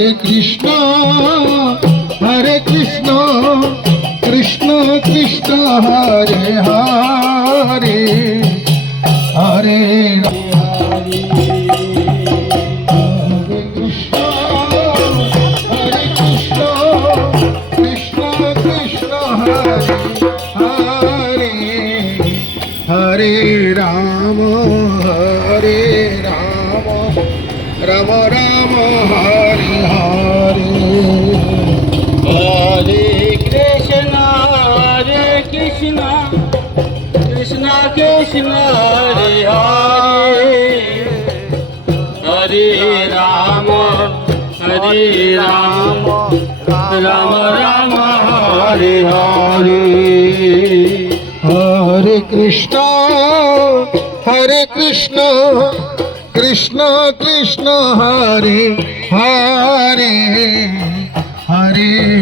Hare Krishna, Hare Krishna, Krishna Krishna, Hare Hare, Hare Krishna, Hare Krishna, Krishna Krishna, Hare Hare, Hare Rama, Hare Rama, Rama Rama, Hare Hare. Hare Krishna, Hare Krishna, Krishna Krishna, Hare Hare, Hare Rama, Hare Rama, Rama Rama, Hare Hare. Hare Krishna, Hare Krishna, Krishna Krishna, Hare Hare, Hare